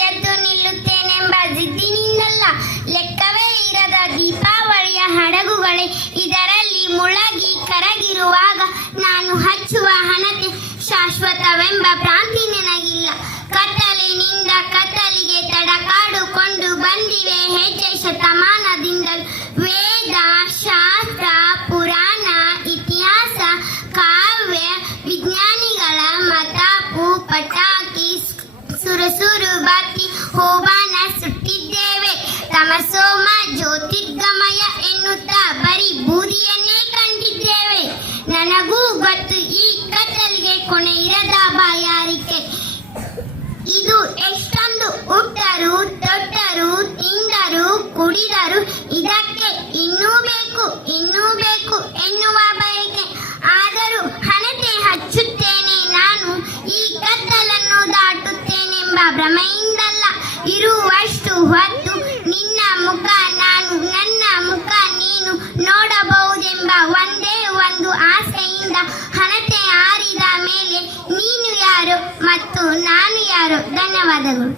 ಗೆದ್ದು ನಿಲ್ಲುತ್ತೇನೆಂಬ ಜಿದ್ದಿನಿಂದಲ್ಲ, ಲೆಕ್ಕವೇ ಇರದ ದೀಪಾವಳಿಯ ಹಡಗುಗಳೇ ಇದರಲ್ಲಿ ಮುಳಗಿ ಕರಗಿರುವಾಗ ನಾನು ಹಚ್ಚುವ ಹಣತೆ ಶಾಶ್ವತವೆಂಬ ಭ್ರಾಂತಿ ನನಗಿಲ್ಲ. ಕತ್ತಲಿನಿಂದ ಕತ್ತಲಿಗೆ ತಡಕಾಡುಕೊಂಡು ಬಂದಿವೆ ಹೆಜ್ಜೆ ಶತಮಾನದಿಂದಲೂ. ವೇದ ಶಾಸ್ತ್ರ ಪುರಾಣ ಇತಿಹಾಸ ಕಾವ್ಯ ವಿಜ್ಞಾನಿಗಳ ಮತಾಪು ಪಟಾಕಿ ಸುರಸುರು ಬಾತಿ ಹೋಬಾನ ಸುಟ್ಟಿದ್ದೇವೆ. ತಮಸೋಮ ಜ್ಯೋತಿರ್ಗಮಯ ಎನ್ನುತ್ತಾ ಬರೀ ಬೂದಿಯನ್ನೇ ಕಂಡಿದ್ದೇವೆ. ನನಗೂ ಗೊತ್ತು ಈ ಕತ್ತಲಿಗೆ ಕೊನೆ ಇರದ ಬಾಯಾರಿಕೆ. ಇದು ಎಷ್ಟೊಂದು ಉಟ್ಟರು ತೊಟ್ಟರು ತಿಂದರು ಕುಡಿದರು ಇದಕ್ಕೆ ಇನ್ನೂ ಬೇಕು ಎನ್ನುವ ಬಯಕೆ. ಆದರೂ ಹಣತೆ ಹಚ್ಚುತ್ತೇನೆ ನಾನು, ಈ ಕತ್ತಲನ್ನು ದಾಟುತ್ತೇನೆಂಬ ಭ್ರಮೆಯಿಂದಲ್ಲ. ಇರುವಷ್ಟು ಹೊತ್ತು ನಿನ್ನ ಮುಖ ನಾನು, ನನ್ನ ಮುಖ ನೀನು ನೋಡಬಹುದೆಂಬ ಒಂದೇ ಒಂದು ಆಸೆಯಿಂದ ಹಣತೆ ಆರಿದ ಮೇಲೆ ನೀನು ಯಾರು ಮತ್ತು ನಾನು ಯಾರು. ಧನ್ಯವಾದಗಳು.